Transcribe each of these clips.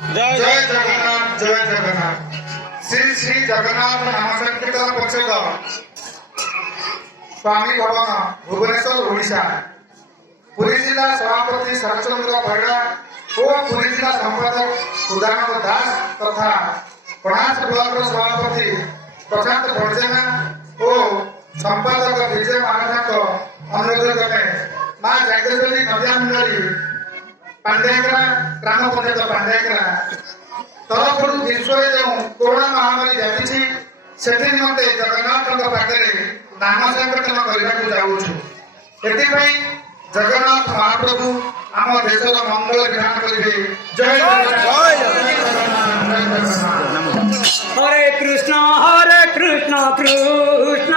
जय जगन्नाथ जय जगन्नाथ। श्री श्री जगन्नाथ नाम संकीर्तन परिषद स्वामी भवन भुवनेश्वर ओडिशा पुरी जिला सभापति शरचंद्र परिड़ा और पुरी जिला संपादक उदानंद दास तथा कणास ब्लॉक सभापति प्रशांत बड़जेना और संपादक विजय महाराज अनुरोध क्रमे माँ जागेश्वरी नदिया मंडली पांडेकरा ग्राम पंचायत पांडेकरा तरफ विश्व जो कोरोना महामारी व्यापी से निमंते जगन्नाथ पाखे नाम संकीर्तन करने जाऊँ एपाई जगन्नाथ महाप्रभु आम देशर मंगल विधान करेंगे। जय हरे कृष्ण कृष्ण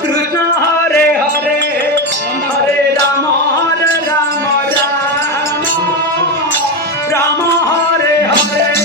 कृष्ण हरे हरे हरे राम राम राम हरे हरे।